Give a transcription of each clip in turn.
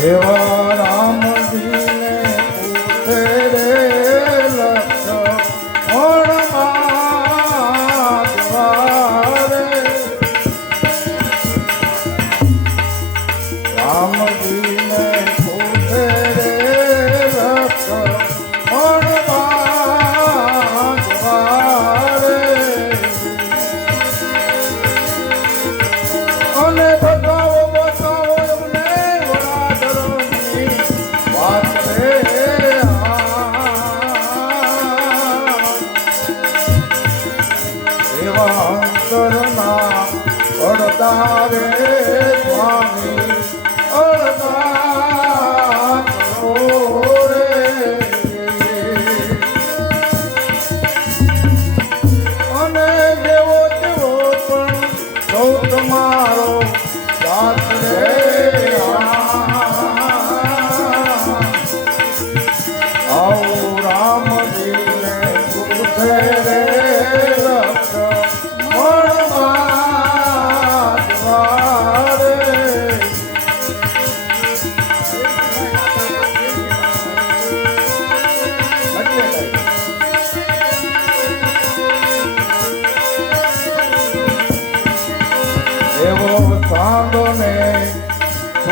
એવા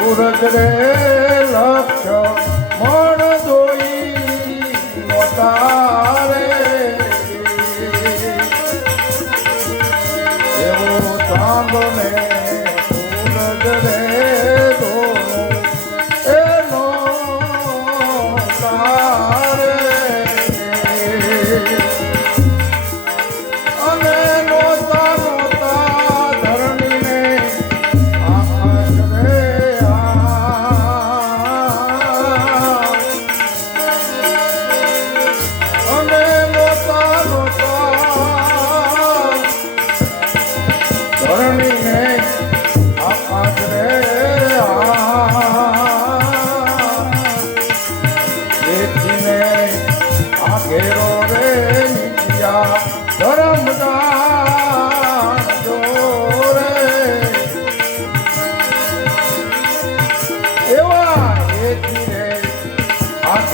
સૂરજ રે લક્ષ્ય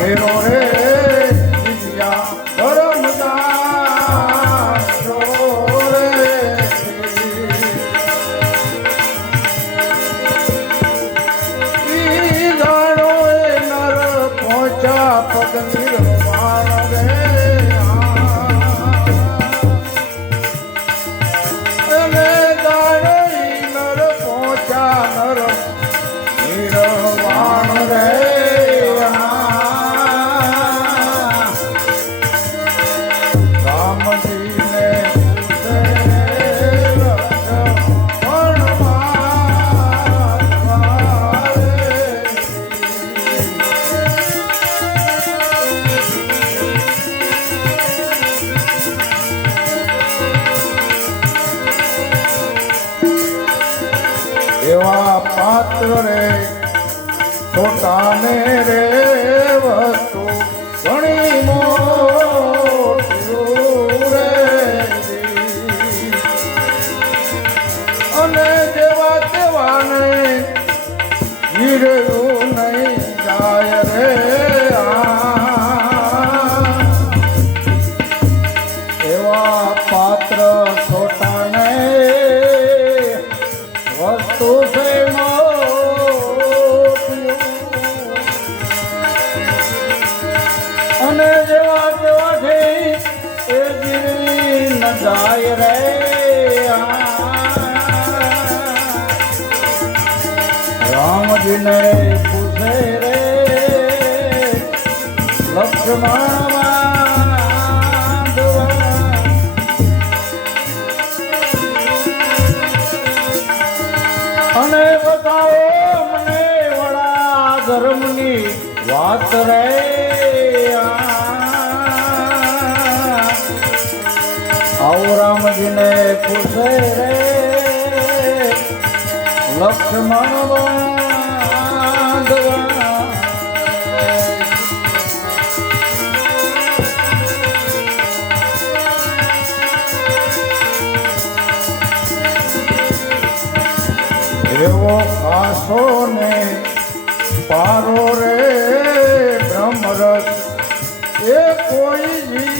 હેરો રે ઇન્ડિયા ધર્મ પગ નિર્ભ પાત્ર રે પોતાને રે. સપને જેવા કેવા છે એ જીવી ન જાય રે. રામજીને પૂછે રે, લક્ષ્મણ અને બતાવો મને વડા ધર્મની વાત રે. આવો રામજીને પૂછે રે લક્ષ્મણ એવો આસો ને પારો રે બ્રહ્મરસ એ કોઈ જી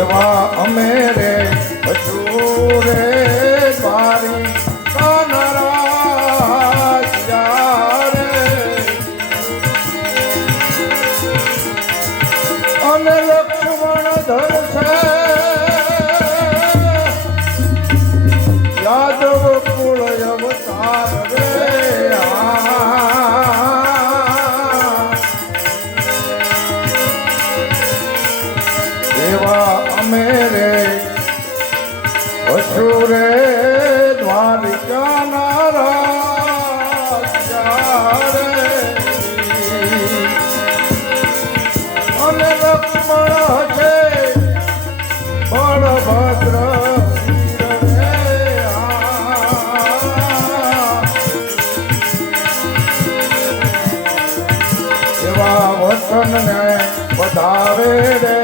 એવા અમે રે હજુ રે દ્વારી અને લક્ષ્મણ ધરશે. એવા મેરે અસુરે દ્વારિકા નારા અને લક્ષ્મણ છે બળભદ્ર વસન ને વધારે રે.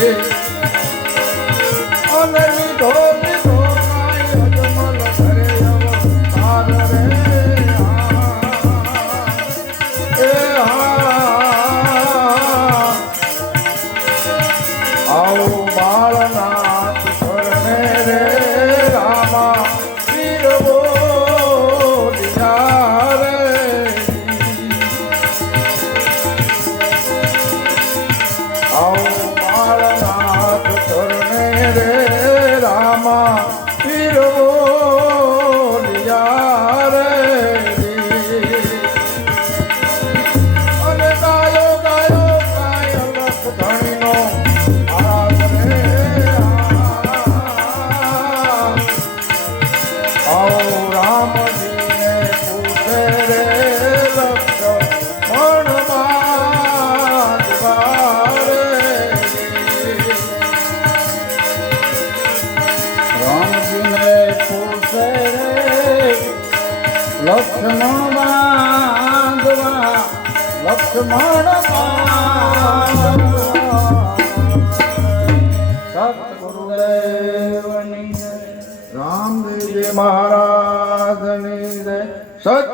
Yeah. લક્ષ્મણ બાંધવા. લક્ષ્મણ સતગુરુદેવની રામદેવજી મહારાજની જય સત